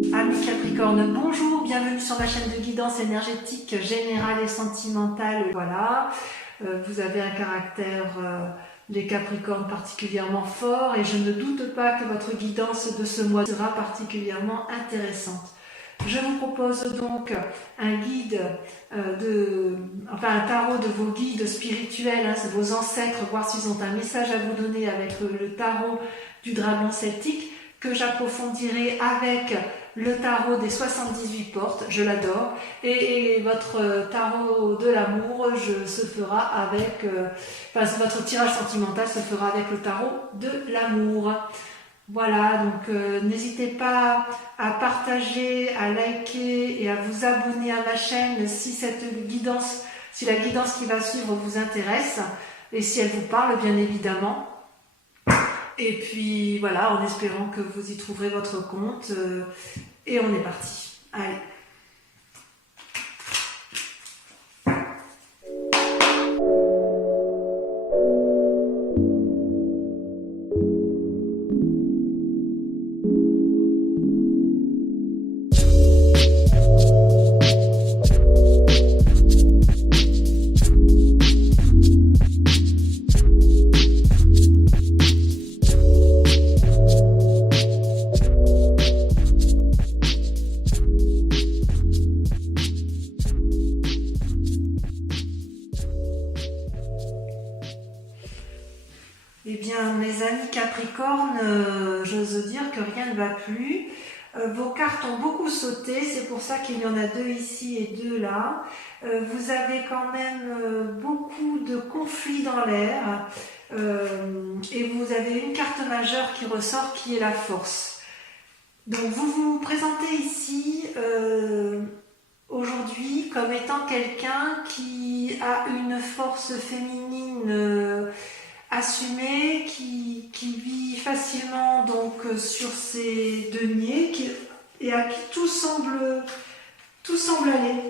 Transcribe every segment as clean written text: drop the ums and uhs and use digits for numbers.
Amis Capricorne, bonjour, bienvenue sur ma chaîne de guidance énergétique générale et sentimentale. Voilà, vous avez un caractère, les Capricornes, particulièrement fort et je ne doute pas que votre guidance de ce mois sera particulièrement intéressante. Je vous propose donc un guide, un tarot de vos guides spirituels, hein, c'est vos ancêtres, voir s'ils ont un message à vous donner avec le tarot du dragon celtique, que j'approfondirai avec le tarot des 78 portes, je l'adore, et votre tarot de l'amour se fera avec, votre tirage sentimental se fera avec le tarot de l'amour. Voilà, donc n'hésitez pas à partager, à liker et à vous abonner à ma chaîne si si la guidance qui va suivre vous intéresse et si elle vous parle bien évidemment. Et puis voilà, en espérant que vous y trouverez votre compte. Et on est parti. Allez. Eh bien, mes amis Capricorne, j'ose dire que rien ne va plus. Vos cartes ont beaucoup sauté, c'est pour ça qu'il y en a deux ici et deux là. Vous avez quand même beaucoup de conflits dans l'air et vous avez une carte majeure qui ressort qui est la force. Donc vous vous présentez ici aujourd'hui comme étant quelqu'un qui a une force féminine assumé, qui vit facilement donc sur ses deniers et à qui tout semble aller.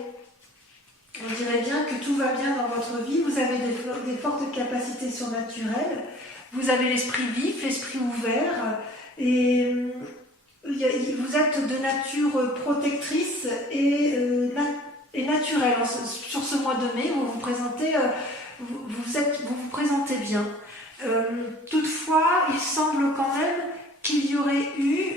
On dirait bien que tout va bien dans votre vie, vous avez des fortes capacités surnaturelles, vous avez l'esprit vif, l'esprit ouvert, et vous êtes de nature protectrice et naturelle. Sur ce mois de mai, vous vous présentez bien. Toutefois, il semble quand même qu'il y aurait eu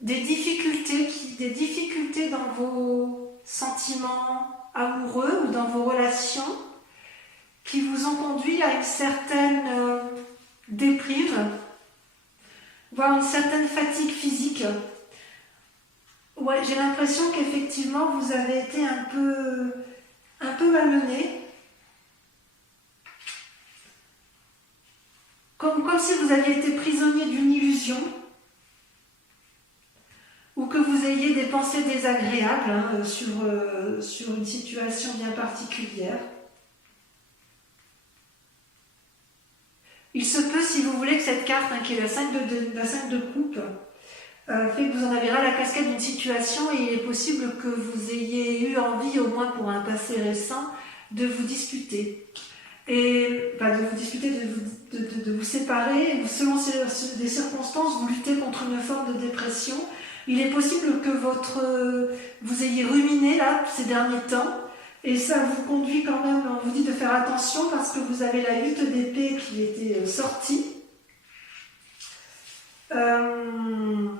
des difficultés dans vos sentiments amoureux ou dans vos relations qui vous ont conduit à une certaine déprime, voire une certaine fatigue physique. Ouais, j'ai l'impression qu'effectivement vous avez été un peu malmené. Comme si vous aviez été prisonnier d'une illusion, ou que vous ayez des pensées désagréables sur une situation bien particulière. Il se peut, si vous voulez, que cette carte, qui est la 5 de coupe, fait que vous en avez ras la casquette d'une situation et il est possible que vous ayez eu envie, au moins pour un passé récent, de vous disputer. De vous séparer, et selon des circonstances, vous luttez contre une forme de dépression. Il est possible que vous ayez ruminé là ces derniers temps, et ça vous conduit quand même, on vous dit de faire attention parce que vous avez la 8 d'épée qui était sortie. Comme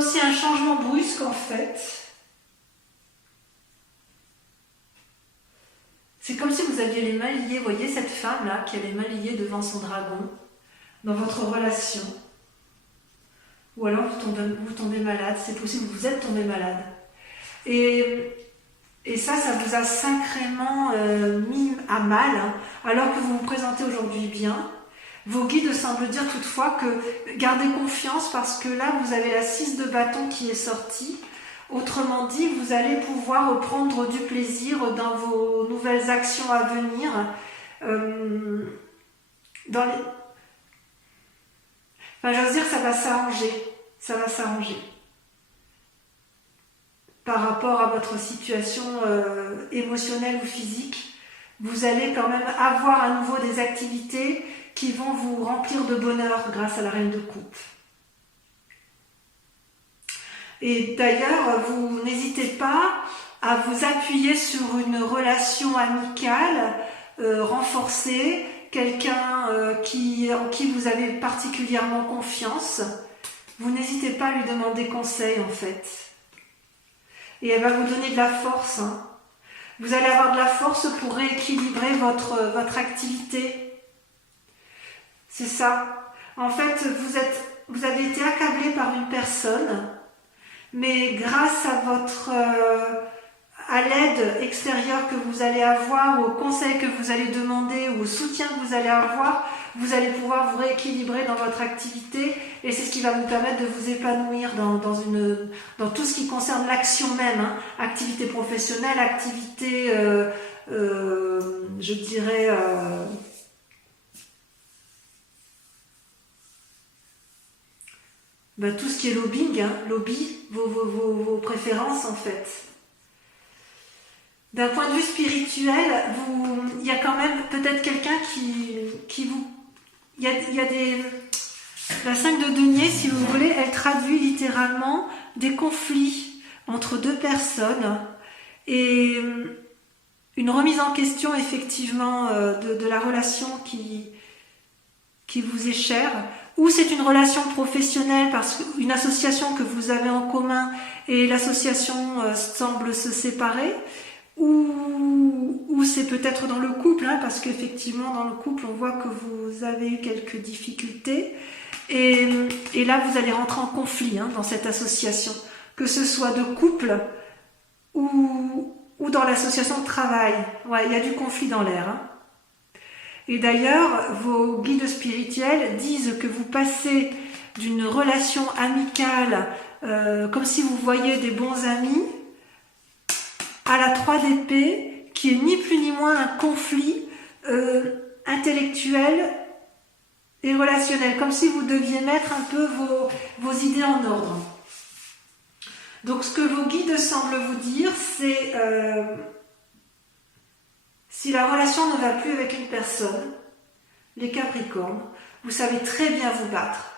si un changement brusque en fait. C'est comme si vous aviez les mains liées, vous voyez cette femme-là qui a les mains liées devant son dragon, dans votre relation. Ou alors vous tombez malade, c'est possible, vous êtes tombé malade. Et ça vous a sacrément mis à mal, hein, alors que vous vous présentez aujourd'hui bien. Vos guides semblent dire toutefois que gardez confiance parce que là, vous avez la 6 de bâton qui est sortie. Autrement dit, vous allez pouvoir prendre du plaisir dans vos nouvelles actions à venir. J'ose dire, ça va s'arranger. Ça va s'arranger. Par rapport à votre situation émotionnelle ou physique, vous allez quand même avoir à nouveau des activités qui vont vous remplir de bonheur grâce à la reine de coupe. Et d'ailleurs, vous n'hésitez pas à vous appuyer sur une relation amicale renforcée, quelqu'un en qui vous avez particulièrement confiance. Vous n'hésitez pas à lui demander conseil en fait. Et elle va vous donner de la force. Hein. Vous allez avoir de la force pour rééquilibrer votre activité. C'est ça. En fait, vous avez été accablé par une personne, mais grâce à l'aide extérieure que vous allez avoir, ou au conseil que vous allez demander, ou au soutien que vous allez avoir, vous allez pouvoir vous rééquilibrer dans votre activité, et c'est ce qui va vous permettre de vous épanouir dans tout ce qui concerne l'action même, hein, activité professionnelle, activité, je dirais, tout ce qui est lobbying, hein, vos préférences en fait. D'un point de vue spirituel, il y a quand même peut-être quelqu'un qui vous... Il y a des... La 5 de denier, si vous voulez, elle traduit littéralement des conflits entre deux personnes et une remise en question effectivement de la relation qui vous est chère, ou c'est une relation professionnelle, une association que vous avez en commun et l'association semble se séparer, ou c'est peut-être dans le couple, hein, parce qu'effectivement dans le couple on voit que vous avez eu quelques difficultés, et là vous allez rentrer en conflit, hein, dans cette association, que ce soit de couple ou dans l'association de travail. Ouais, il y a du conflit dans l'air, hein. Et d'ailleurs, vos guides spirituels disent que vous passez d'une relation amicale, comme si vous voyiez des bons amis, à la 3 d'épée, qui est ni plus ni moins un conflit intellectuel et relationnel, comme si vous deviez mettre un peu vos idées en ordre. Donc ce que vos guides semblent vous dire, c'est... si la relation ne va plus avec une personne, les Capricornes, vous savez très bien vous battre.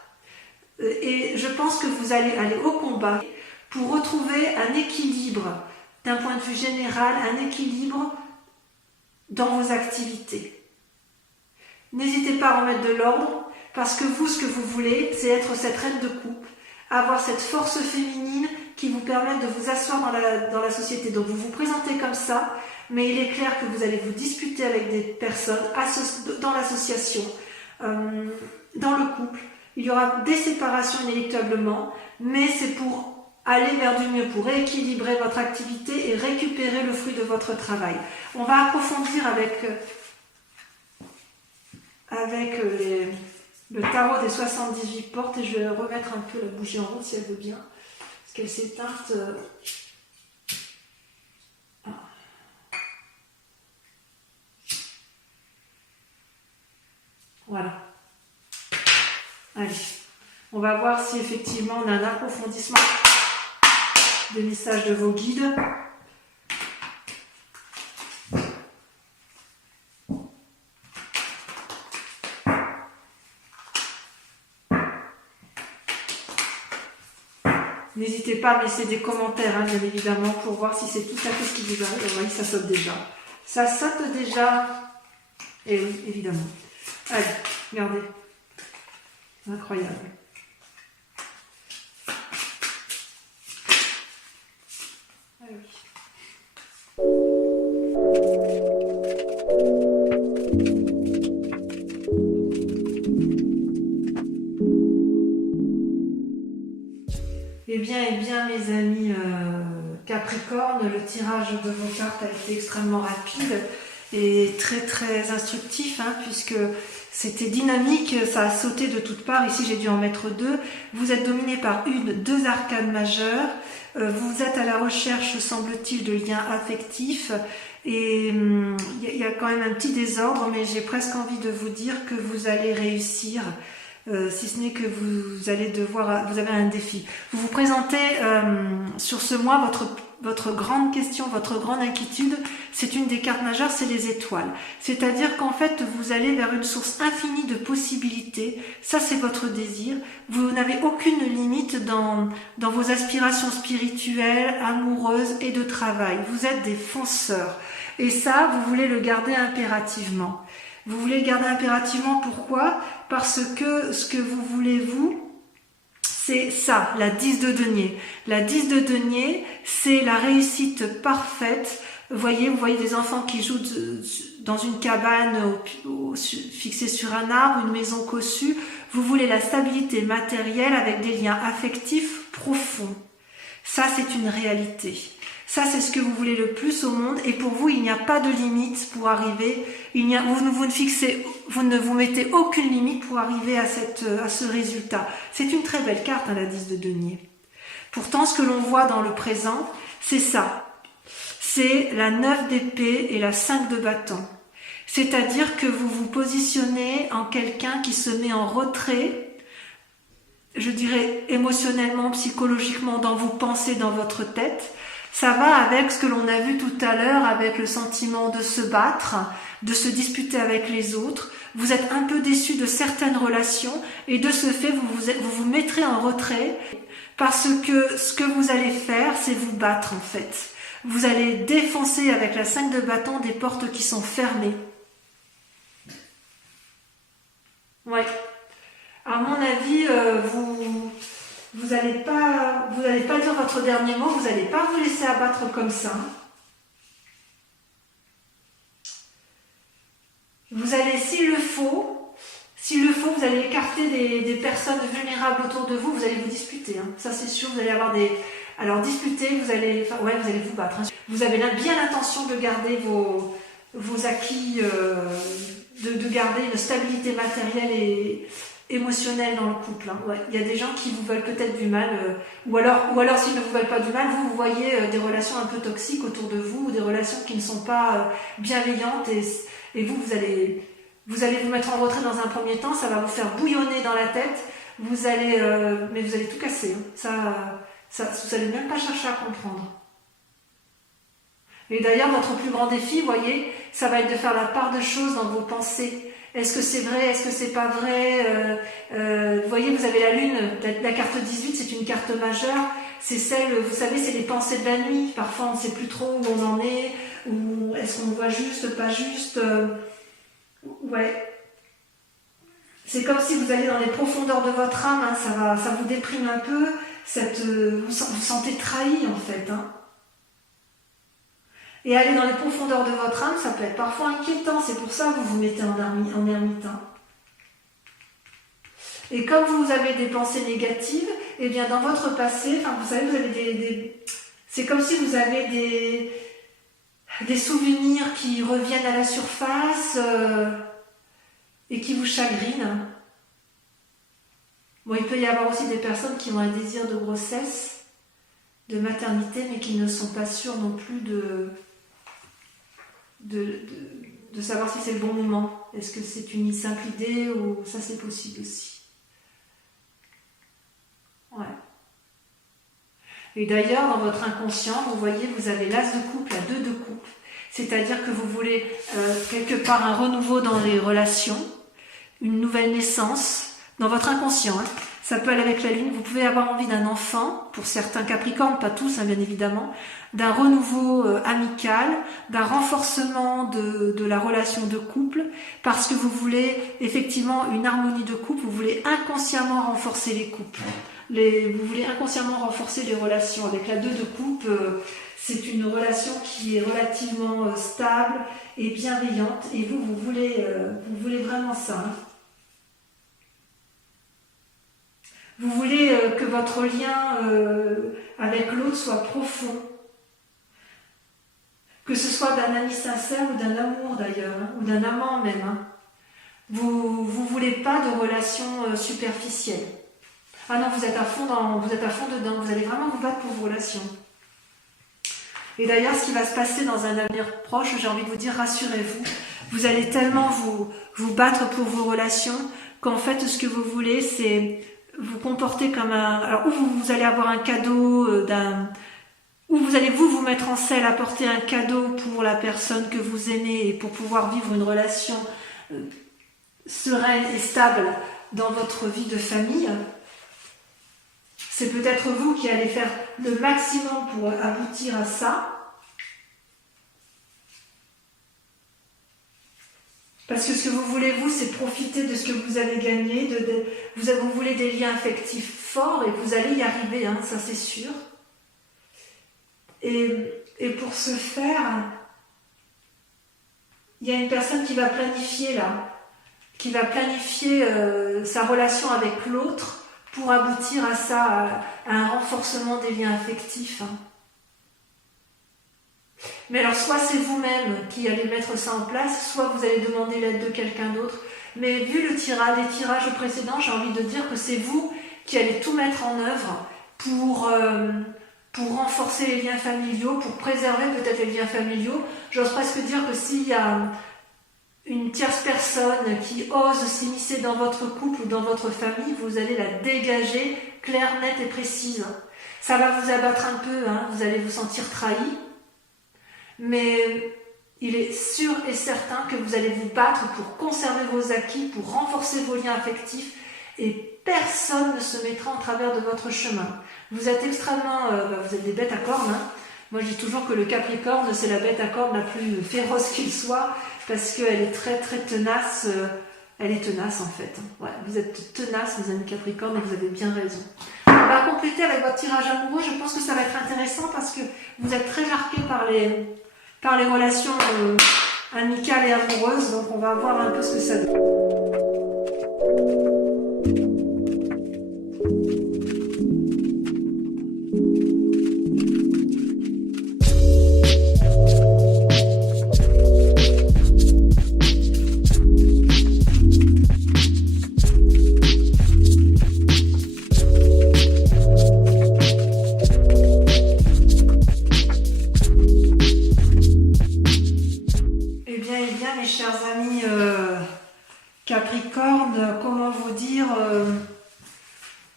Et je pense que vous allez aller au combat pour retrouver un équilibre, d'un point de vue général, un équilibre dans vos activités. N'hésitez pas à remettre de l'ordre, parce que vous, ce que vous voulez, c'est être cette reine de coupe, avoir cette force féminine qui vous permet de vous asseoir dans la société. Donc vous vous présentez comme ça, mais il est clair que vous allez vous disputer avec des personnes dans l'association, dans le couple. Il y aura des séparations inéluctablement, mais c'est pour aller vers du mieux, pour rééquilibrer votre activité et récupérer le fruit de votre travail. On va approfondir avec le tarot des 78 portes, et je vais remettre un peu la bougie en route si elle veut bien, parce qu'elle s'est éteinte. Voilà. Allez, on va voir si effectivement on a un approfondissement des messages de vos guides. N'hésitez pas à me laisser des commentaires, hein, bien évidemment, pour voir si c'est tout à fait ce qui vous arrive. Vous voyez, ça saute déjà. Ça saute déjà. Et oui, évidemment. Allez, regardez. Incroyable. Ah oui. Eh bien, mes amis Capricorne, le tirage de vos cartes a été extrêmement rapide et très très instructif, hein, puisque c'était dynamique, ça a sauté de toutes parts. Ici, j'ai dû en mettre 2. Vous êtes dominé par deux arcanes majeures. Vous êtes à la recherche, semble-t-il, de liens affectifs. Et il y a quand même un petit désordre, mais j'ai presque envie de vous dire que vous allez réussir si ce n'est que vous allez devoir, vous avez un défi. Vous vous présentez sur ce mois, votre grande question, votre grande inquiétude, c'est une des cartes majeures, c'est les étoiles. C'est-à-dire qu'en fait, vous allez vers une source infinie de possibilités. Ça, c'est votre désir. Vous n'avez aucune limite dans vos aspirations spirituelles, amoureuses et de travail. Vous êtes des fonceurs. Et ça, vous voulez le garder impérativement. Vous voulez le garder impérativement, pourquoi? Parce que ce que vous voulez, vous, c'est ça, la 10 de denier. La 10 de denier, c'est la réussite parfaite. Vous voyez des enfants qui jouent dans une cabane fixée sur un arbre, une maison cossue. Vous voulez la stabilité matérielle avec des liens affectifs profonds. Ça, c'est une réalité. Ça, c'est ce que vous voulez le plus au monde. Et pour vous, il n'y a pas de limite pour arriver. Vous ne vous mettez aucune limite pour arriver à ce résultat. C'est une très belle carte, hein, la 10 de denier. Pourtant, ce que l'on voit dans le présent, c'est ça. C'est la 9 d'épée et la 5 de bâton. C'est-à-dire que vous vous positionnez en quelqu'un qui se met en retrait, je dirais émotionnellement, psychologiquement, dans vos pensées, dans votre tête. Ça va avec ce que l'on a vu tout à l'heure, avec le sentiment de se battre, de se disputer avec les autres. Vous êtes un peu déçu de certaines relations et de ce fait, vous vous mettrez en retrait parce que ce que vous allez faire, c'est vous battre en fait. Vous allez défoncer avec la 5 de bâton des portes qui sont fermées. Ouais. À mon avis, vous n'allez pas dire votre dernier mot, vous n'allez pas vous laisser abattre comme ça. Vous allez, s'il le faut, vous allez écarter des personnes vulnérables autour de vous, vous allez vous disputer. Hein. Ça c'est sûr, vous allez avoir des... Alors disputer, vous allez vous battre. Hein. Vous avez bien l'intention de garder vos acquis, de garder une stabilité matérielle et émotionnelle dans le couple. Hein. Ouais. Il y a des gens qui vous veulent peut-être du mal, ou alors s'ils ne vous veulent pas du mal, vous voyez des relations un peu toxiques autour de vous, ou des relations qui ne sont pas bienveillantes, et vous allez vous mettre en retrait dans un premier temps, ça va vous faire bouillonner dans la tête, mais vous allez tout casser. Hein. Vous n'allez même pas chercher à comprendre. Et d'ailleurs, votre plus grand défi, vous voyez, ça va être de faire la part de choses dans vos pensées. Est-ce que c'est vrai? Est-ce que c'est pas vrai? Vous voyez, vous avez la lune, la carte 18, c'est une carte majeure. C'est celle, vous savez, c'est les pensées de la nuit. Parfois, on ne sait plus trop où on en est, ou est-ce qu'on voit juste, pas juste. Ouais. C'est comme si vous allez dans les profondeurs de votre âme, hein, ça vous déprime un peu, vous vous sentez trahi en fait. Hein. Et aller dans les profondeurs de votre âme, ça peut être parfois inquiétant, c'est pour ça que vous vous mettez en ermite. Hein. Et comme vous avez des pensées négatives, eh bien dans votre passé, vous savez, vous avez c'est comme si vous avez des souvenirs qui reviennent à la surface et qui vous chagrinent. Bon, il peut y avoir aussi des personnes qui ont un désir de grossesse, de maternité, mais qui ne sont pas sûres non plus de savoir si c'est le bon moment. Est-ce que c'est une simple idée ou ça c'est possible aussi. Ouais. Et d'ailleurs, dans votre inconscient, vous voyez, vous avez l'as de coupe, la 2 de coupe. C'est-à-dire que vous voulez quelque part un renouveau dans les relations, une nouvelle naissance, dans votre inconscient. Hein. Ça peut aller avec la lune. Vous pouvez avoir envie d'un enfant, pour certains capricornes, pas tous, hein, bien évidemment, d'un renouveau amical, d'un renforcement de la relation de couple, parce que vous voulez effectivement une harmonie de couple, vous voulez inconsciemment renforcer les couples. Vous voulez inconsciemment renforcer les relations. Avec la 2 de coupe, c'est une relation qui est relativement stable et bienveillante, et vous voulez vraiment ça. Hein. Vous voulez que votre lien avec l'autre soit profond. Que ce soit d'un ami sincère ou d'un amour d'ailleurs, hein, ou d'un amant même. Hein. Vous voulez pas de relations superficielles. Ah non, vous êtes à fond dedans, vous allez vraiment vous battre pour vos relations. Et d'ailleurs, ce qui va se passer dans un avenir proche, j'ai envie de vous dire, rassurez-vous, Vous allez tellement vous battre pour vos relations qu'en fait, ce que vous voulez, c'est vous comporter comme un... Alors, ou vous allez avoir un cadeau ou vous allez vous mettre en selle, apporter un cadeau pour la personne que vous aimez et pour pouvoir vivre une relation sereine et stable dans votre vie de famille. C'est peut-être vous qui allez faire le maximum pour aboutir à ça. Parce que ce que vous voulez, vous, c'est profiter de ce que vous avez gagné. Vous voulez des liens affectifs forts et vous allez y arriver, hein, ça c'est sûr. Et pour ce faire, il y a une personne qui va planifier là, qui va planifier sa relation avec l'autre pour aboutir à ça, à un renforcement des liens affectifs. Hein. Mais alors, soit c'est vous-même qui allez mettre ça en place, soit vous allez demander l'aide de quelqu'un d'autre. Mais vu les tirages précédents, j'ai envie de dire que c'est vous qui allez tout mettre en œuvre pour renforcer les liens familiaux, pour préserver peut-être les liens familiaux. J'ose presque dire que s'il y a une tierce personne qui ose s'immiscer dans votre couple ou dans votre famille, vous allez la dégager claire, nette et précise. Ça va vous abattre un peu, hein, vous allez vous sentir trahi. Mais il est sûr et certain que vous allez vous battre pour conserver vos acquis, pour renforcer vos liens affectifs et personne ne se mettra en travers de votre chemin. Vous êtes extrêmement... vous êtes des bêtes à cornes. Hein. Moi je dis toujours que le Capricorne c'est la bête à cornes la plus féroce qu'il soit parce qu'elle est très très tenace. Elle est tenace en fait. Ouais, vous êtes tenace les amis Capricorne et vous avez bien raison. On va compléter avec votre tirage amoureux. Je pense que ça va être intéressant parce que vous êtes très marqués par les relations amicales et amoureuses. Donc on va voir un peu ce que ça donne. Capricorne, comment vous dire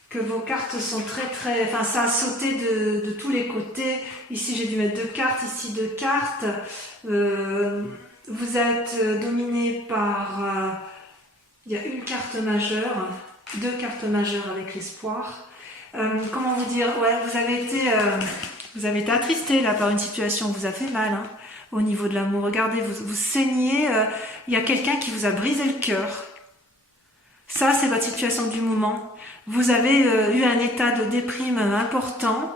que vos cartes sont très... Enfin, ça a sauté de tous les côtés. Ici, j'ai dû mettre 2 cartes, ici 2 cartes. Vous êtes dominé par... il y a une carte majeure, 2 cartes majeures avec l'espoir. Comment vous dire? Ouais, vous avez été attristé là par une situation, vous a fait mal, hein. Au niveau de l'amour, regardez, vous saignez, il y a quelqu'un qui vous a brisé le cœur. Ça, c'est votre situation du moment. Vous avez eu un état de déprime important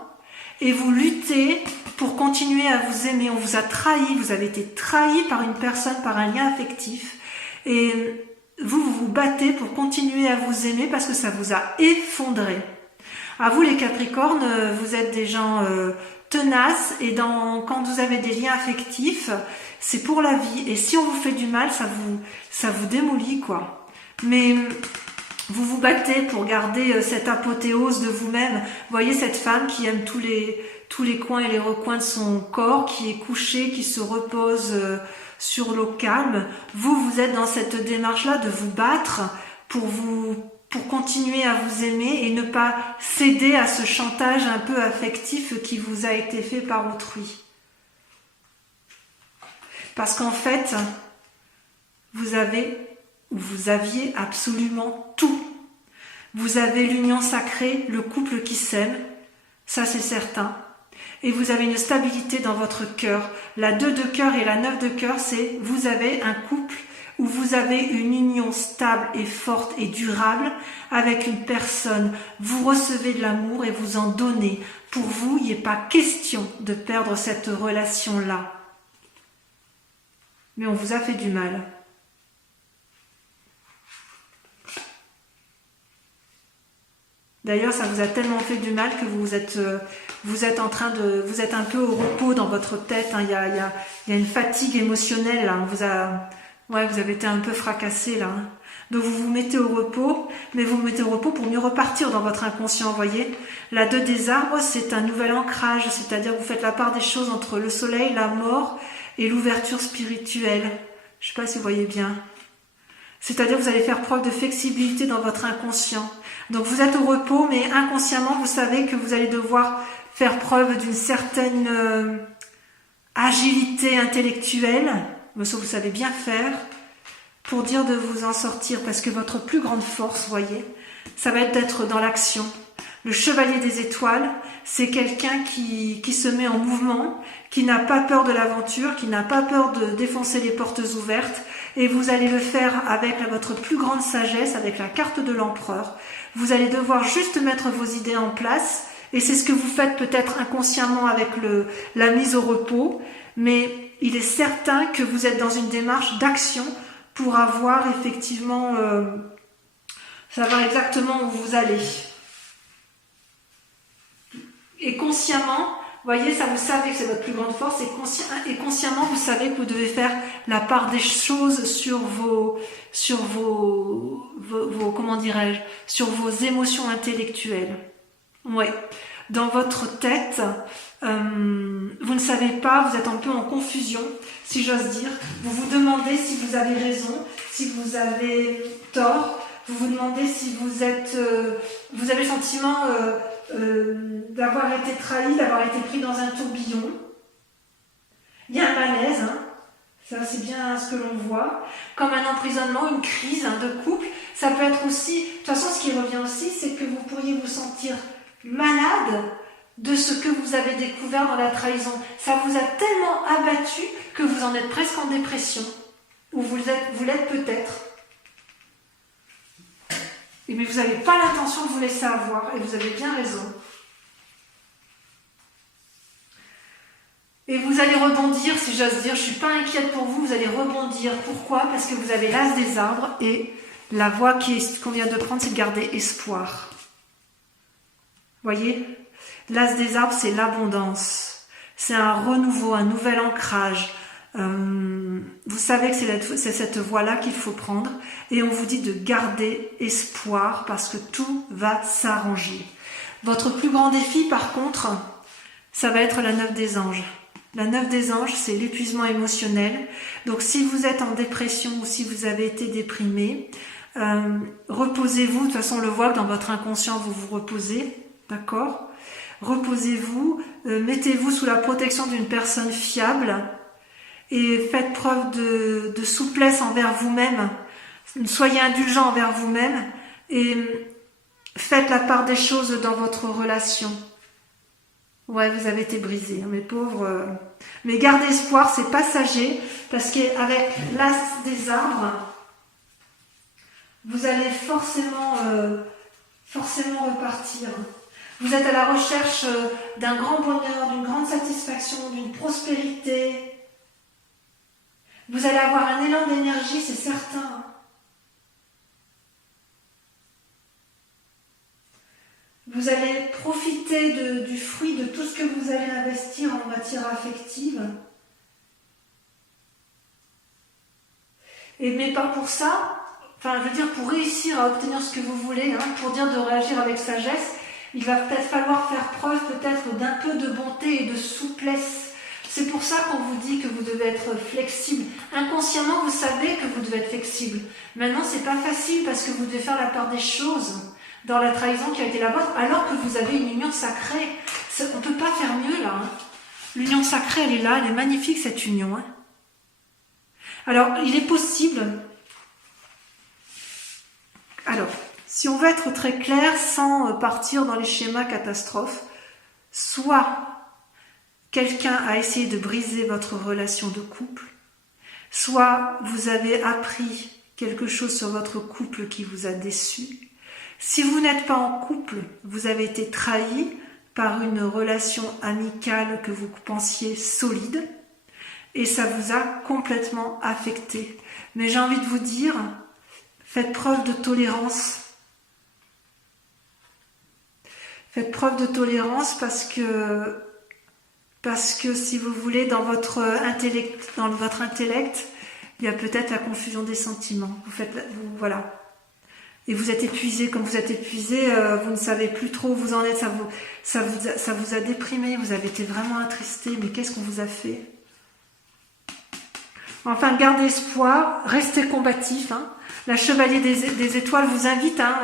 et vous luttez pour continuer à vous aimer. On vous a trahi, vous avez été trahi par une personne, par un lien affectif. Et vous vous battez pour continuer à vous aimer parce que ça vous a effondré. À vous les Capricornes, vous êtes des gens... tenace et quand vous avez des liens affectifs, c'est pour la vie. Et si on vous fait du mal, ça vous démolit, quoi. Mais vous vous battez pour garder cette apothéose de vous-même. Vous voyez cette femme qui aime tous les coins et les recoins de son corps, qui est couchée, qui se repose sur l'eau calme. Vous êtes dans cette démarche-là de vous battre pour continuer à vous aimer et ne pas céder à ce chantage un peu affectif qui vous a été fait par autrui. Parce qu'en fait, vous aviez absolument tout. Vous avez l'union sacrée, le couple qui s'aime, ça c'est certain. Et vous avez une stabilité dans votre cœur. La 2 de cœur et la 9 de cœur, c'est vous avez un couple où vous avez une union stable et forte et durable avec une personne. Vous recevez de l'amour et vous en donnez. Pour vous, il n'est pas question de perdre cette relation-là. Mais on vous a fait du mal. D'ailleurs, ça vous a tellement fait du mal que vous êtes un peu au repos dans votre tête. Hein. Il y a une fatigue émotionnelle. Là. Vous avez été un peu fracassé là. Hein. Donc vous vous mettez au repos, mais vous vous mettez au repos pour mieux repartir dans votre inconscient, vous voyez. La 2 des arbres, c'est un nouvel ancrage, c'est-à-dire que vous faites la part des choses entre le soleil, la mort et l'ouverture spirituelle. Je ne sais pas si vous voyez bien. C'est-à-dire que vous allez faire preuve de flexibilité dans votre inconscient. Donc vous êtes au repos, mais inconsciemment, vous savez que vous allez devoir faire preuve d'une certaine agilité intellectuelle, mais ça vous savez bien faire, pour dire de vous en sortir, parce que votre plus grande force, voyez, ça va être d'être dans l'action. Le chevalier des étoiles, c'est quelqu'un qui se met en mouvement, qui n'a pas peur de l'aventure, qui n'a pas peur de défoncer les portes ouvertes, et vous allez le faire avec votre plus grande sagesse, avec la carte de l'empereur. Vous allez devoir juste mettre vos idées en place, et c'est ce que vous faites peut-être inconsciemment avec la mise au repos, mais il est certain que vous êtes dans une démarche d'action pour avoir effectivement, savoir exactement où vous allez. Et consciemment, voyez, ça vous savez que c'est votre plus grande force, et consciemment vous savez que vous devez faire la part des choses sur vos comment dirais-je, sur vos émotions intellectuelles. Ouais. Dans votre tête, vous ne savez pas, vous êtes un peu en confusion, si j'ose dire. Vous vous demandez si vous avez raison, si vous avez tort. Vous vous demandez si vous avez le sentiment d'avoir été trahi, d'avoir été pris dans un tourbillon. Il y a un malaise, hein. Ça c'est bien ce que l'on voit, comme un emprisonnement, une crise de couple. Ça peut être aussi, de toute façon ce qui revient aussi, c'est que vous pourriez vous sentir malade de ce que vous avez découvert dans la trahison. Ça vous a tellement abattu que vous en êtes presque en dépression, ou vous l'êtes peut-être. Mais vous n'avez pas l'intention de vous laisser avoir, et vous avez bien raison. Et vous allez rebondir, si j'ose dire, je ne suis pas inquiète pour vous, vous allez rebondir. Pourquoi? Parce que vous avez l'as des arbres, et la voie qu'on vient de prendre, c'est de garder espoir. Voyez, l'as des arbres, c'est l'abondance. C'est un renouveau, un nouvel ancrage. Vous savez que c'est cette voie-là qu'il faut prendre. Et on vous dit de garder espoir parce que tout va s'arranger. Votre plus grand défi, par contre, ça va être la 9 des anges. La 9 des anges, c'est l'épuisement émotionnel. Donc si vous êtes en dépression ou si vous avez été déprimé, reposez-vous. De toute façon, on le voit que dans votre inconscient, vous vous reposez. D'accord? Reposez-vous, mettez-vous sous la protection d'une personne fiable et faites preuve de souplesse envers vous-même. Soyez indulgent envers vous-même et faites la part des choses dans votre relation. Ouais, vous avez été brisés, mes pauvres. Mais gardez espoir, c'est passager, parce qu'avec l'as des arbres, vous allez forcément repartir. Vous êtes à la recherche d'un grand bonheur, d'une grande satisfaction, d'une prospérité. Vous allez avoir un élan d'énergie, c'est certain. Vous allez profiter du fruit de tout ce que vous allez investir en matière affective. Mais pas pour ça, enfin je veux dire pour réussir à obtenir ce que vous voulez, hein, pour dire de réagir avec sagesse, il va peut-être falloir faire preuve peut-être d'un peu de bonté et de souplesse. C'est pour ça qu'on vous dit que vous devez être flexible. Inconsciemment, vous savez que vous devez être flexible. Maintenant, c'est pas facile parce que vous devez faire la part des choses dans la trahison qui a été la vôtre, alors que vous avez une union sacrée. On ne peut pas faire mieux là. Hein. L'union sacrée, elle est là, elle est magnifique cette union. Hein. Alors, il est possible... Alors, si on veut être très clair, sans partir dans les schémas catastrophes, soit quelqu'un a essayé de briser votre relation de couple, soit vous avez appris quelque chose sur votre couple qui vous a déçu. Si vous n'êtes pas en couple, vous avez été trahi par une relation amicale que vous pensiez solide et ça vous a complètement affecté. Mais j'ai envie de vous dire, faites preuve de tolérance. Faites preuve de tolérance parce que si vous voulez, dans votre intellect, il y a peut-être la confusion des sentiments. Voilà. Et vous êtes épuisé, comme vous êtes épuisé, vous ne savez plus trop où vous en êtes, ça vous a déprimé, vous avez été vraiment attristé, mais qu'est-ce qu'on vous a fait? Enfin, gardez espoir, restez combatif. Hein. La Chevalier des Étoiles vous invite hein,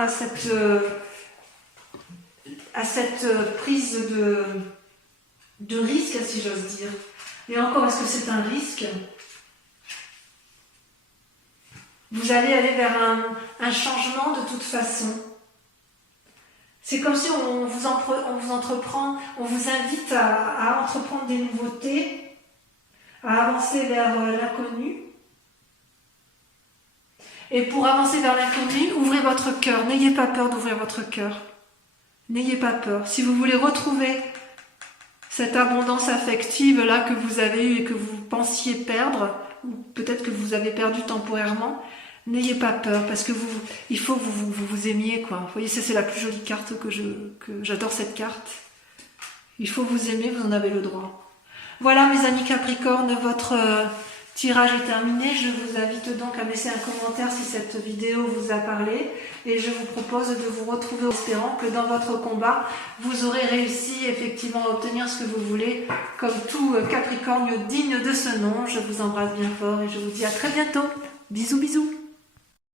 à cette prise de risque, si j'ose dire. Et encore, est-ce que c'est un risque? Vous allez aller vers un changement de toute façon. C'est comme si on vous invite à entreprendre des nouveautés, à avancer vers l'inconnu. Et pour avancer vers l'inconnu, ouvrez votre cœur. N'ayez pas peur d'ouvrir votre cœur. N'ayez pas peur. Si vous voulez retrouver cette abondance affective là que vous avez eue et que vous pensiez perdre, ou peut-être que vous avez perdu temporairement, n'ayez pas peur, parce que il faut que vous aimiez, quoi. Vous voyez, ça c'est la plus jolie carte que j'adore cette carte. Il faut vous aimer, vous en avez le droit. Voilà mes amis Capricorne, votre tirage est terminé. Je vous invite donc à laisser un commentaire si cette vidéo vous a parlé. Et je vous propose de vous retrouver en espérant que dans votre combat, vous aurez réussi effectivement à obtenir ce que vous voulez, comme tout Capricorne digne de ce nom. Je vous embrasse bien fort et je vous dis à très bientôt. Bisous bisous.